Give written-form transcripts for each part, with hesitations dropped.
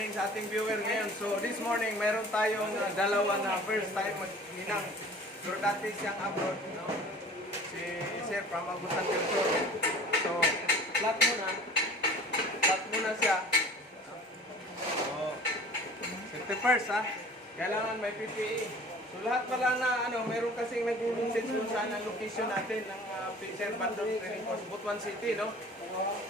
morning sa ating viewer ngayon. So this morning, mayroon tayong dalawa na first time maghinang. Pero dati siyang abroad, no? Si Sir from Agusan del Sur. So, flat muna siya. So, safety first, ha? Kailangan may PPE. So lahat pala na mayroon kasing nag-message kung saan ang location natin ng Sir Bandung Training Course, Butuan City, no?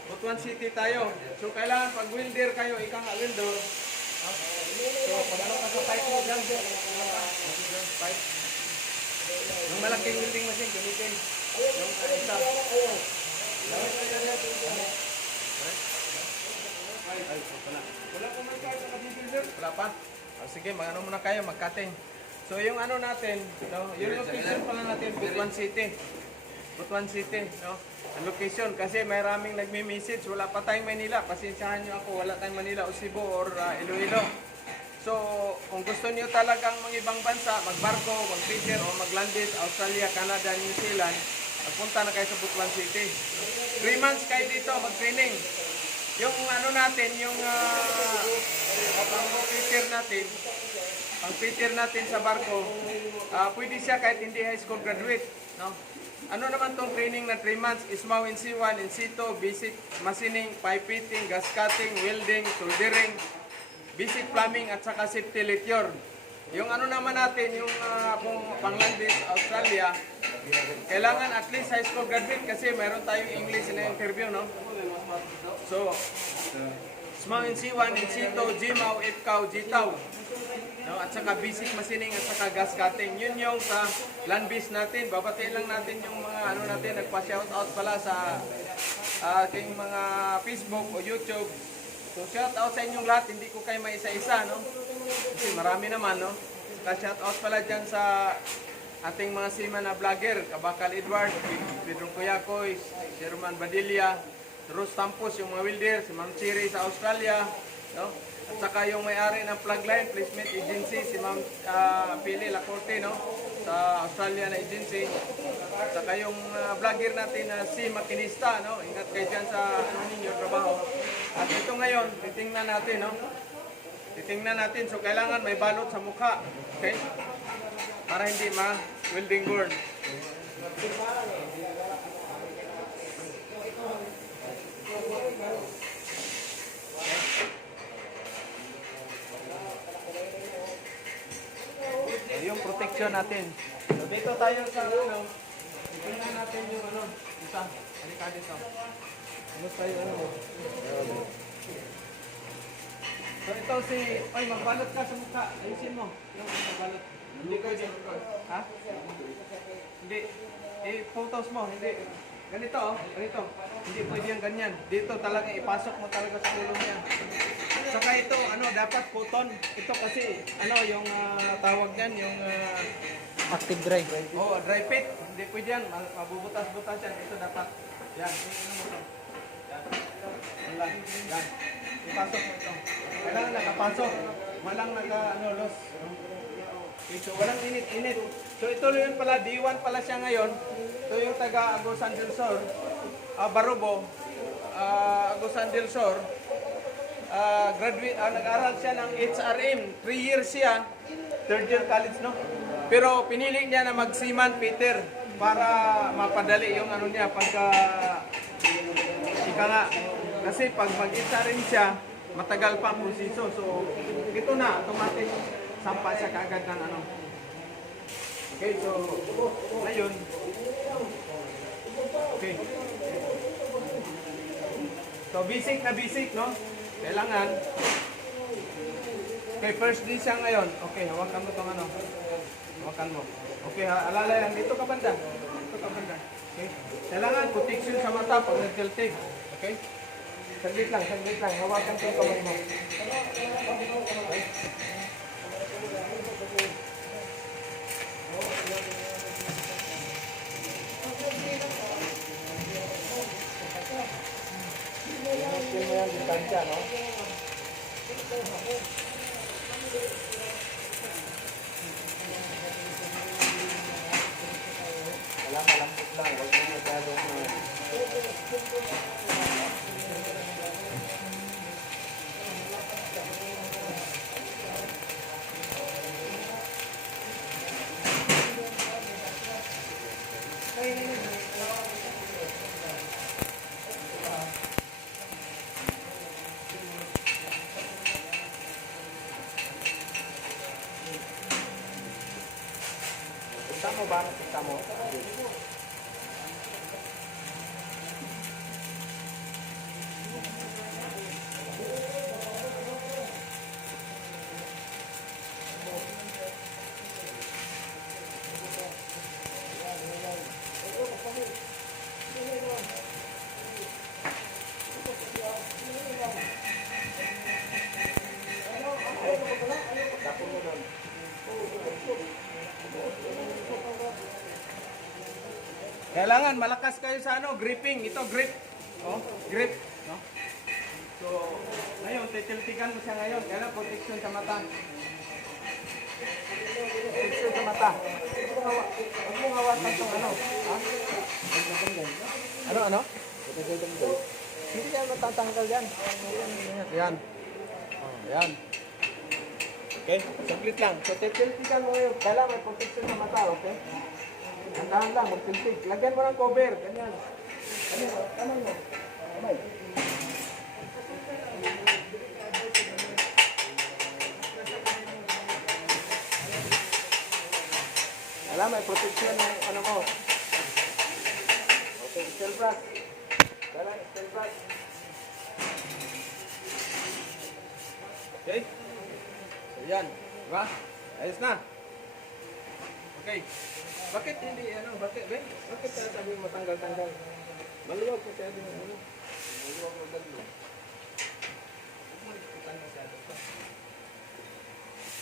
Butuan City tayo. So kailangan pag welder kayo, ikaw nga welder. So pag ka sa pipe mo dyan, pipe. Yung malaking welding machine, gamitin. Yung isa. Wala po may card sa kabibigil. Wala pa? Sige, muna kayo, mag-cutting. So yung natin, no, yung location pala natin, Butuan City. Butuan City, no? Ang location, kasi may raming nagme-message, wala pa tayong Manila. Pasensyahan nyo ako, wala tayong Manila o Cebu or Iloilo. So, kung gusto niyo talagang mga ibang bansa, magbarko, mag-feeder o maglandis, Australia, Canada, New Zealand, magpunta na kayo sa Butuan City. 3 months kayo dito, mag-training. Yung natin, yung pang-feeder natin sa barko, pwede siya kahit hindi high school graduate. No? Ano naman tong training na 3 months? ISMAW in C1, in C2, basic machining, pipe fitting, gas cutting, welding, soldering, basic plumbing at saka safety lecture. Yung naman natin, yung panglandis Australia, kailangan at least high school graduate kasi mayroon tayong English na interview, no? So, ISMAW in C1, in C2, GMAW, IFCAW, GTAW. No, at saka basic machining at saka gas cutting. Yun yung sa land base natin. Babatiin lang natin yung mga natin, nagpa-shoutout pala sa aking mga Facebook o YouTube. So shoutout sa inyong lahat, hindi ko kayo maisa-isa, no? Kasi marami naman, no? Saka shoutout pala dyan sa ating mga seaman na vlogger, Kabakal Edward, Pedro Cuyacoy, Sherman Badilla, Rose Tampos, yung mga welder, si Ma'am Chiri sa Australia, no? At saka yung may-ari ng Plugline Placement Agency, si Ma'am Pili Lacorte, no? Sa Australia na agency. At saka yung vlogger natin na si Makinista, no? Ingat kayo dyan sa ninyo trabaho. At ito ngayon, titingnan natin, no? Titingnan natin. So kailangan may balot sa mukha. Okay? Para hindi ma-welding burn. Yung protection natin. So dito tayo sa tingnan natin yung isa. Halika dito. Tayo So ito magbalot ka sa mukha. Ayusin mo. Yung magbalot. Hindi ko din. Ha? Hindi. Photos mo. Hindi. Ganito, ganito. Hindi pwede yung ganyan. Dito talaga ipasok mo talaga sa ulo niya. Saka ito, dapat cotton. Ito kasi, yung tawag yan, yung active dry. dry fit. Hindi pwede yan. Mabubutas-butas yan. Ito dapat. Yan. Yan. Yan. Ipasok mo ito. Kailangan nakapasok. Walang loss. So, walang init-init. So, ito yun pala, D1 pala siya ngayon. Ito yung taga Agusan del Sur, Barubo, Agusan del Sur. Graduate, nag-aral siya ng HRM. 3 years siya, 3rd year college, no? Pero pinili niya na mag-seaman Peter para mapadali yung niya pagka ika nga. Kasi pag mag-HRM siya, matagal pa ang proseso. So, ito na, automatic sampa siya kaagad ng Okay, so, ngayon, okay. So, basic na basic, no? Kailangan. Okay, first day siya ngayon. Okay, hawakan mo itong Hawakan mo. Okay, alala yan. Dito ka banda. Dito ka banda. Okay. Kailangan protection sa mata pag nag-tiltig. Okay? Saglit lang. Hawakan ko yung kamay mo. Okay. Tingnan mo yung distansya, no? Malambot lang. Huwag mo masyadong ba? Nakita mo? Kailangan malakas kayo sa ano, gripping. Ito, grip. Oh, grip. No? So, ngayon, titiltigan mo siya ngayon. Kailangan protection sa mata. Protection sa mata. Huwag mong hawakan itong ano. Ha? Ano, ano? Hindi yan matatanggal yan. Yan. Oh, yan. Okay, saglit lang. So, titiltigan mo ngayon. Kailangan may protection sa mata, okay? Andahan lang, magtiltig. Lagyan mo ng cover. Ganyan. Ganyan. Kamay mo. Kamay. Wala, may protection ng ano mo. Okay, steel brush. Wala, steel brush. Okay? So, yan. Diba? Ayos na. Okay. Bakit hindi ano? Bakit Ben? Bakit sabi mo matanggal-tanggal? Maluwag ko siya din ano. Maluwag ko dalo.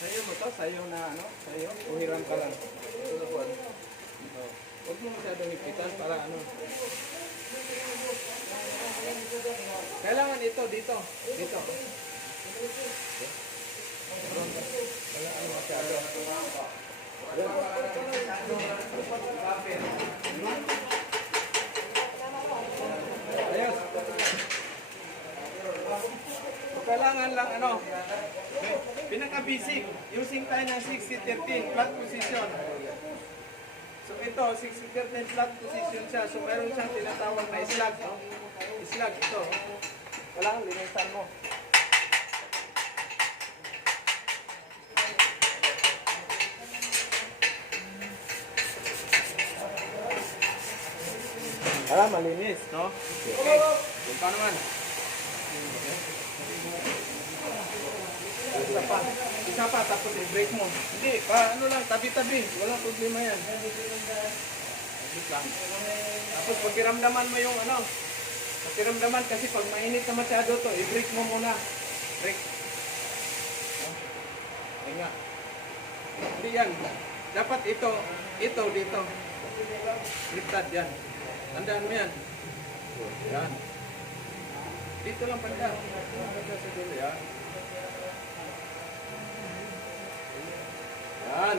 Sayo mo to, sayo na ano? Sayo, uhiram ka lang. Ito po. Huwag mo masyadong hipitan para ano. Kailangan ito dito. Dito. Kaya ano masyado. Ayos. So, kailangan lang ano, pinaka-basic, using tayo ng 60-13 flat position. So ito, 60-13 flat position siya. So meron siyang tinatawag na slug. No? Slug ito. Kailangan linisan mo. Para malinis, no? Okay. Yung pa naman. Isa pa, tapos i-break mo. Hindi, ano lang, tabi-tabi. Walang problema yan. Tapos pagkiramdaman mo yung ano, pagkiramdaman kasi pag mainit na masyado to, i-break mo muna. Break. Ay nga. Hindi yan. Dapat ito dito. Liktad yan. Tandaan mo yan. Yan. Dito lang panda. Panda sa dulo yan. Yan.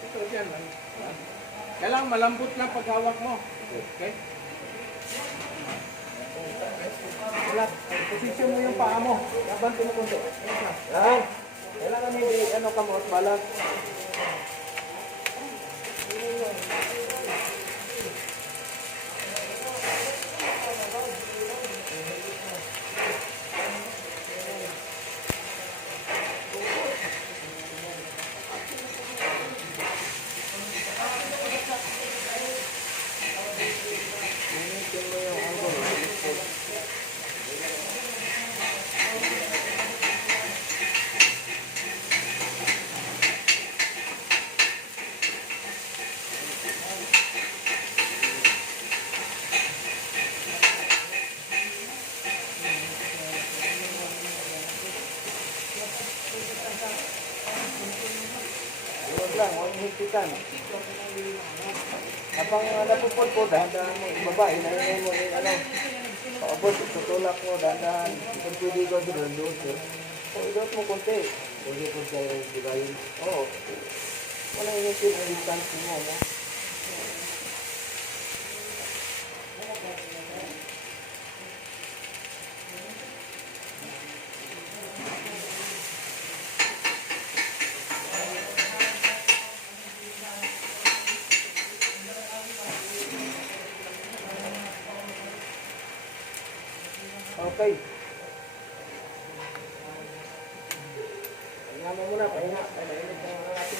Ito dyan lang. Yan. Kailangan malambot lang paghawak mo. Okay? Wala. Posisyon mo yung paa mo. Laban mo kunti. Yan. Kailangan hindi ano kamot balag. Huwag lang, huwag higpitan. Kapag napupod po, dahan-dahan mo, ibaba, inayin mo yung ano, paabot, tutulak mo, dahan-dahan, kung pwede ko doon, sir. O, idot mo konti. Pwede po tayo yung bigayin. Oo. Wala yung distance mo, no? Okay. Pahinga mo muna, pahinga. Pahinga mo natin.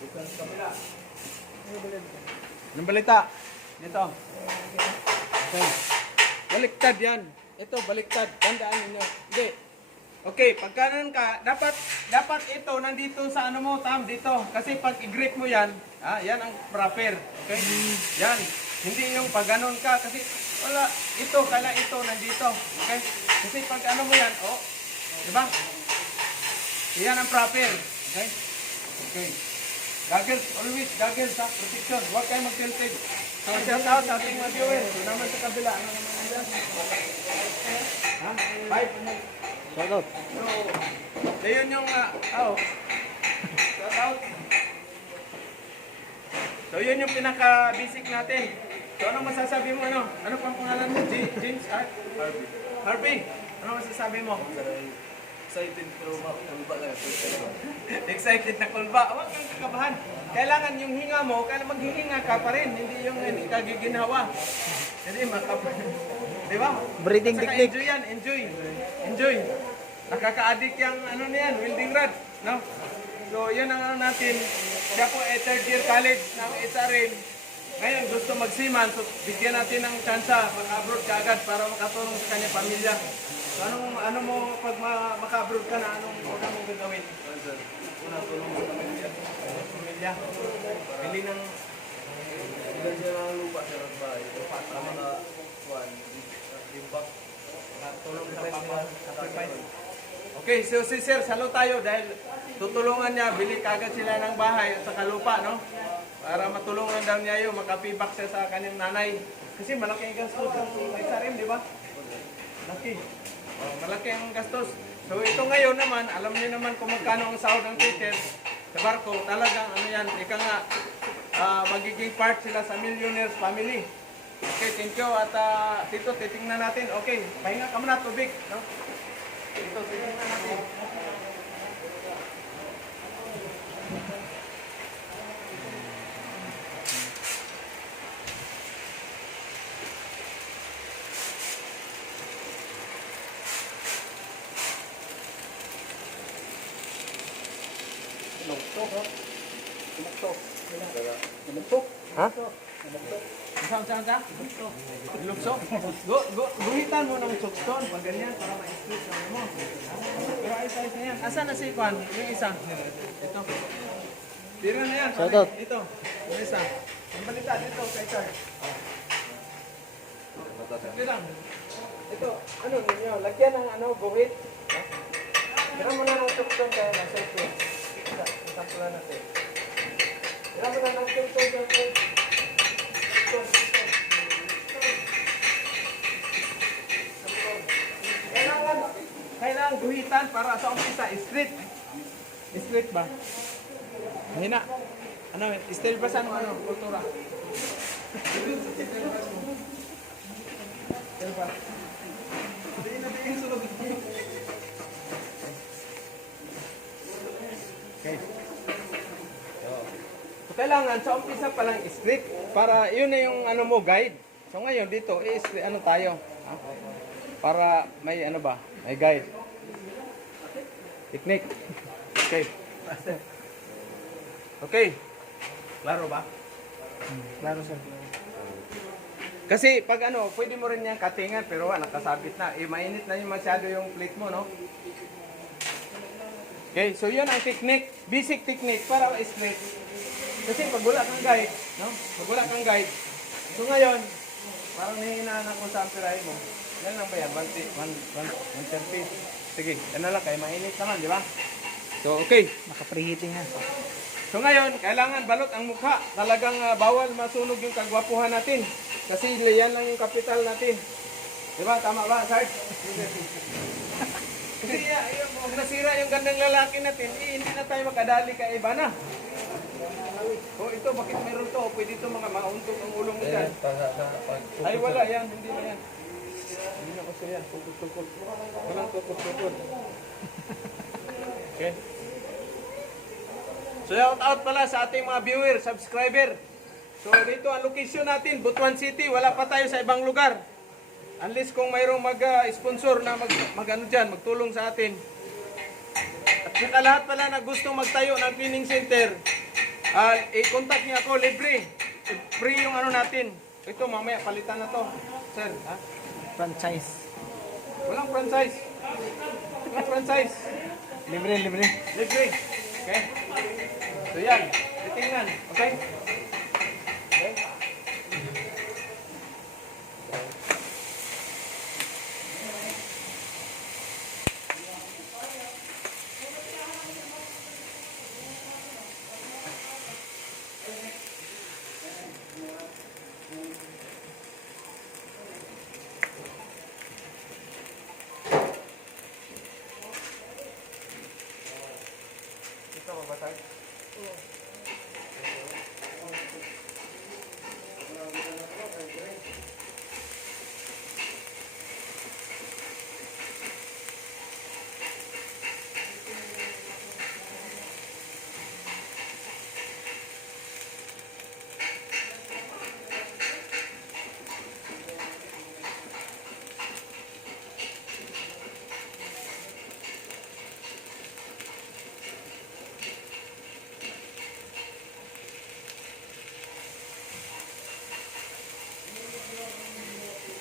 Bukan sa kabila. Anong balita? Dito. Okay. Baliktad yan. Ito, baliktad. Tandaan ninyo. Hindi. Okay, pagkanan ka, dapat ito nandito sa ano mo, Tam, dito. Kasi pag i-grip mo yan, yan ang proper. Okay? Yan. Hindi yung pag ganon ka. Kasi wala, kala ito nandito. Okay? Kasi pag ano mo yan, diba? Yan ang proper. Okay? Okay. Goggles, always goggles ha, protection. Huwag kayo mag-tilted. So, shout out sa ating mga viewers. So, naman sa kabila. Ano naman nila? Ha? Bye. Shout out. So, yun yung, shout out. So, yun yung pinaka-basic natin. So, anong masasabi mo, ano? Ano pang pangalan mo? James? Harvey. Harvey, ano masasabi mo? Excited pero makulba lang. Excited na kulba. Huwag kang kakabahan. Kailangan yung hinga mo, kailangan maghihinga ka pa rin. Hindi yung hindi ka giginhawa. Hindi Di ba? Breathing Saka technique. enjoy yan. Enjoy. Enjoy. Nakaka-addict yung ano na yan, welding rod. No? So, yun ang ano natin. Siya po third year college ng HRM. Ngayon, gusto magsiman. So, bigyan natin ng tsansa mag-abroad ka agad para makatulong sa kanya pamilya. So, ano mo, pag maka-abroad ka na, anong una mong gagawin? Una tulong sa pamilya. Pamilya. Bili ng Ilan siya ng lupa sa bahay. Para makakuhan. Impact. tulong sa papa. Sacrifice. Okay, so si Sir, salo tayo dahil tutulungan niya, bili kagad sila ng bahay at saka lupa, no? Para matulungan daw niya yung makapibak siya sa kanyang nanay. Kasi malaki ang gastos ng SRM, di ba? Malaki. Malaki ang gastos. So ito ngayon naman, alam niyo naman kung magkano ang sahod ng teacher sa barko. Talagang ano yan, ika nga, magiging part sila sa millionaires family. Okay, thank you. At dito, titingnan natin. Okay, pahinga ka muna, tubig. No? Dito, titingnan natin. Ha? Saan? Lukso? Guhitan mo ng chokstone. Pag ganyan, para ma-split sa mo. Pero ayos na yan. Asan na si Juan? Yung isa. Ito. Tira na yan. Shout out. Ito. Yung isa. Ang balita dito kay Charles. Ito lang. Ito. Ano ninyo? Lagyan ng guhit. Tira mo na ng chokstone kaya na. Selfie. Isang natin. Tira mo na ng chokstone. Kailangan guhitan para sa umpisa, straight. Straight ba? Mahina. Ano, style ba sa kultura? Style ba? Okay. So, kailangan sa umpisa pa lang straight para yun na yung guide. So ngayon dito, tayo? Ha? Para may may guide. Technique. Okay. Okay. Klaro ba? Klaro sir. Kasi pag pwede mo rin yan katingan pero nakasabit na. Mainit na yung masyado yung plate mo, no? Okay, so yun ang technique. Basic technique para straight. Kasi pag wala kang guide, no? Pag wala kang guide. So ngayon, parang nahihinaan ako sa amperahe mo. Yan lang ba yan? 110 piece. Sige, yan na lang. Kaya mainit naman, di ba? So, okay. Naka-preheating na. So ngayon, kailangan balot ang mukha. Talagang bawal masunog yung kagwapuhan natin. Kasi yan lang yung kapital natin. Di ba? Tama ba, Sarge? Kasi kung nasira yung gandang lalaki natin, hindi na tayo makadali kay iba na. Ito, bakit meron to? Pwede ito mauntog ang ulo mo dyan. Ay, wala yan. Hindi na yan. Hindi na kasi yan. Tukod-tukod. Walang tukod-tukod. Okay. So, shout out pala sa ating mga viewer, subscriber. So, dito ang location natin, Butuan City. Wala pa tayo sa ibang lugar. Unless kung mayroong mag-sponsor na magtulong sa atin. At saka lahat pala na gustong magtayo ng cleaning center, I-contact niyo ako, libre. Free yung ano natin. Ito, mamaya, palitan na to. Sir, ha? Franchise. Walang franchise. Walang franchise. Libre, libre. Libre. Okay? So yan, titingnan. Okay? Okay? Ito ba batay?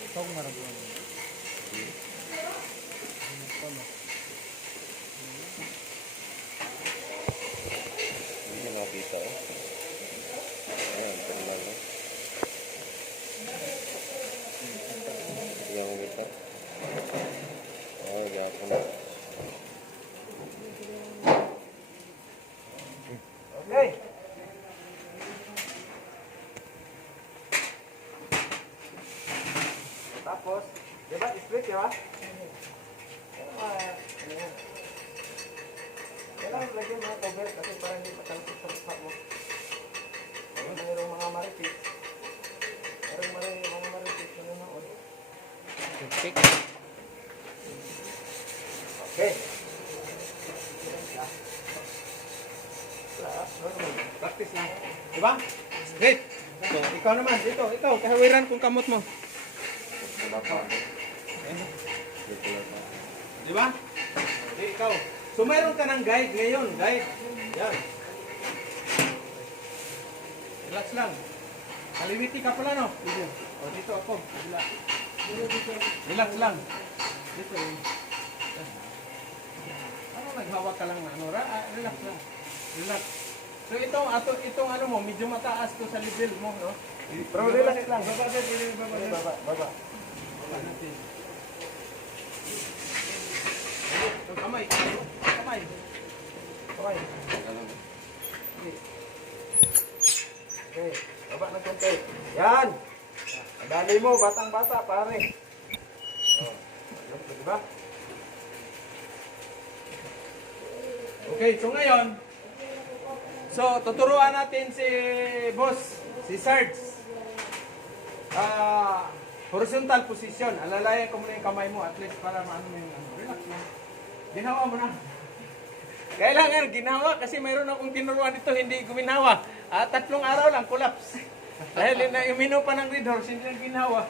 Tong marabon. Hindi niya nakita eh. Ayan, termal eh. Hindi niya kumita. Ay, gapon na. Okay. Tapos, di ba? Split, di ba? Kailangan lagyan mga cover kasi para hindi matalsik sa mukha mo. Mayroong mga maripit. Mayroong mga maripit na nanood. Toothpick. Okay. Practice lang. Di ba? Great. So, ikaw naman, dito, ikaw, kahawiran kung kamot mo. Wala pa. Dito lang pa. Di ba? Ikaw. So, mayroon ka ng guide ngayon. Guide. Yan. Relax lang. Kaliwiti ka pala, no? O, dito ako. Relax lang. Dito. Ano, naghawak ka lang na ano? Relax lang. Relax. So, itong ano mo, medyo mataas to sa level mo, no? Pero relax lang. Baba. Baba natin. Kamay. Kamay. Kamay. Ano? Okay. Baba ng konti. Yan. Madali mo, batang-bata, pare. Oh. Diba? Okay, so ngayon, tuturuan natin si boss, si Sarge. Horizontal position. Alalayan ko muna yung kamay mo at least para maano mo yung ano. Relax lang. Ginawa mo na. Kailangan ginawa kasi mayroon akong tinuruan dito hindi guminawa. 3 araw lang collapse. Dahil umino pa ng Red Horse, hindi lang ginawa.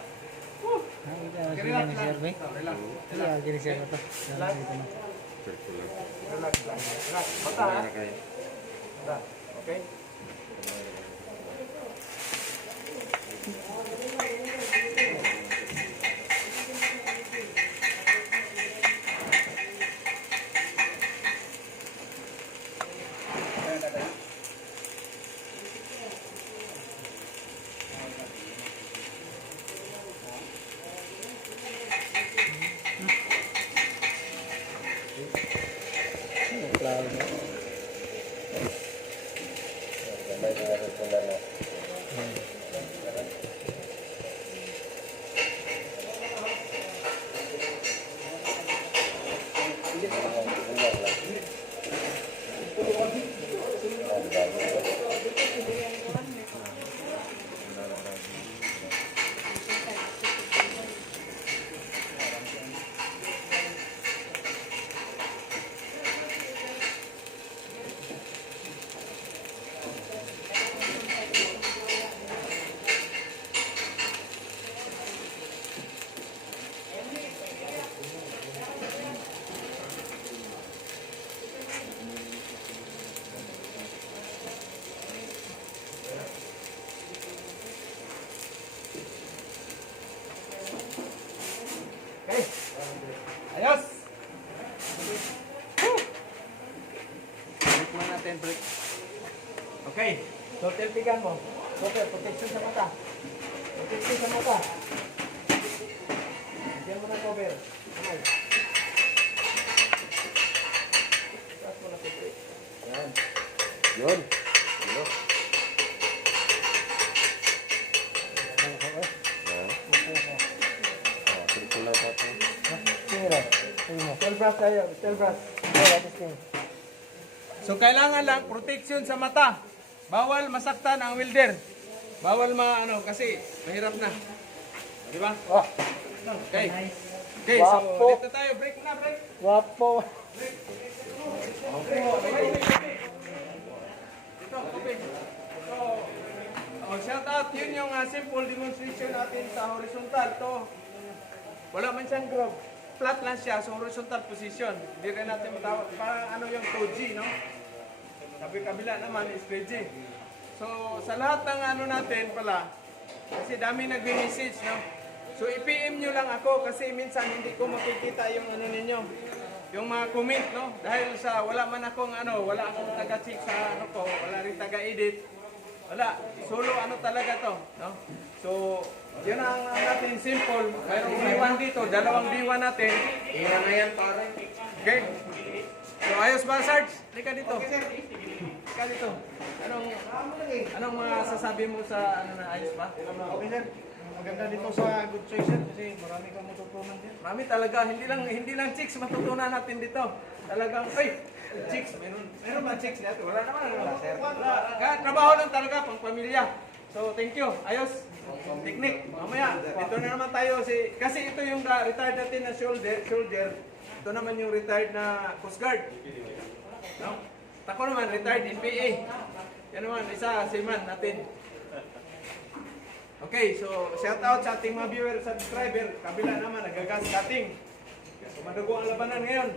Relax lang. Relax. Relax. Relax. Relax. Circular. Relax lang. Relax. Bata ha? Ano kayo? Bata. Okay? Selfie-gan mo. Okay, protection sa mata. Protection sa mata. Diyan mo ng cover. Kamay. Taas mo na cover. Yan. Yun. Yun. Circular pa ito. Tingnan. Tingnan mo. Tell brush tayo. Tell brush. So kailangan lang protection sa mata. Bawal masaktan ang welder. Bawal kasi mahirap na. Di ba? Oh, Okay. Okay, so Wapo. dito tayo. Break na, break. wapo. Dito, okay. So, shout out. Yun yung simple demonstration natin sa horizontal. To, wala man siyang grab. Flat lang siya sa horizontal position. Hindi rin natin matawag. Parang yung 2G, no? Sabi kabila naman is 3G. So, sa lahat ng natin pala, kasi dami nagme-message, no? So, i-PM nyo lang ako kasi minsan hindi ko makikita yung ninyo. Yung mga comment, no? Dahil sa wala man akong wala akong taga-check sa ko, wala rin taga-edit. Wala. Solo talaga to, no? So, yun ang natin simple. Mayroong B1 dito, dalawang B1 natin. Iyan na yan, pare. Okay? So, ayos ba, Sarge? Lika dito. Lika dito. Anong masasabi mo sa na ayos ba? Okay, sir. Maganda dito sa Good Choice, sir. Kasi marami kang matutunan din. Marami talaga, hindi lang chicks matutunan natin dito. Talagang, chicks, meron ba chicks dito? Wala naman, sir. Wala. Kaya trabaho lang talaga, pang pamilya. So, thank you. Ayos. Technique. Mamaya, dito na naman tayo. Kasi ito yung retired natin na soldier. Ito naman yung retired na Coast Guard. No? Ako naman, retired NPA. Yan naman, isa, seaman natin. Okay, so shout out sa ating mga viewer, subscriber. Kabila naman, nagagas cutting. So madugo ang labanan ngayon.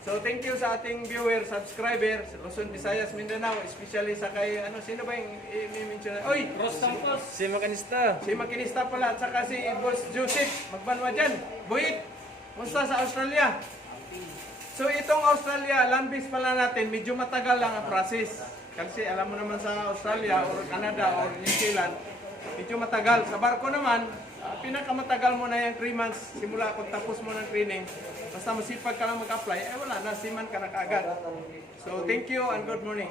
So thank you sa ating viewer, subscriber, sa Luzon, Visayas, Mindanao, especially sa kay, sino ba yung i-mention? Oy! Ross Campos! Si Makanista. Si Makinista pala, at saka si Boss Joseph, magbanwa dyan. Buhit! Musta sa Australia? So itong Australia, land base pala natin, medyo matagal lang ang process. Kasi alam mo naman sa Australia, or Canada, or New Zealand, medyo matagal. Sa barko naman, pinakamatagal mo na yung 3 months simula pag tapos mo ng training. Basta masipag ka lang mag-apply, wala na, siman ka na kaagad. So thank you and good morning.